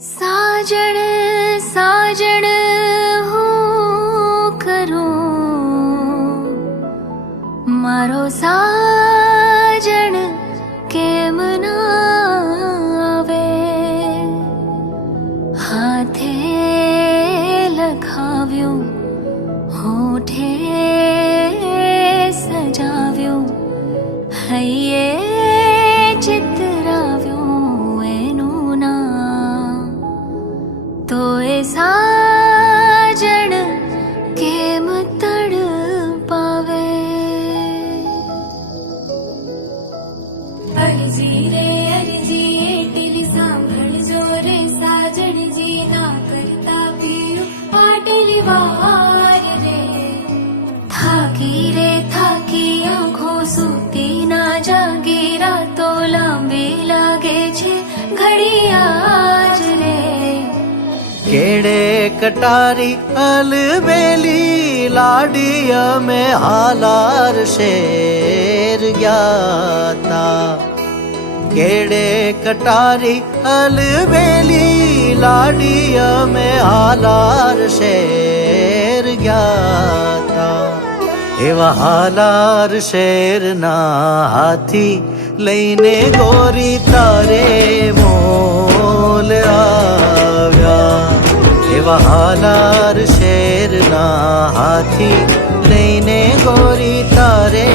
साजण साजण हो करूं मारो साजण केम ना आवे हाथे लखाव्यो होठे सजाव्यो हये चितराव्यो एनु नाम तो ए साजण केम तड़ पावे અરજી રે અરજી એટલી સાંભળજો રે સાજણજી ના કરતા પીયું પાટલી વાર રે થાકી રે થાકી આંખો સૂતી ના જાગી રાતો લાંબી લાગે છે ઘડિયાળ રે केड़े कटारी अलबेली लाडिया में हालार शेर ज्ञाता केड़े कटारी अलबेली लाडिया में हालार शेर ज्ञाता एवा हालार शेर ना हाथी लईने गोरी तारे मोल આવ્યા એવા હાલાર શેરના હાથી લઈને ગોરી તારે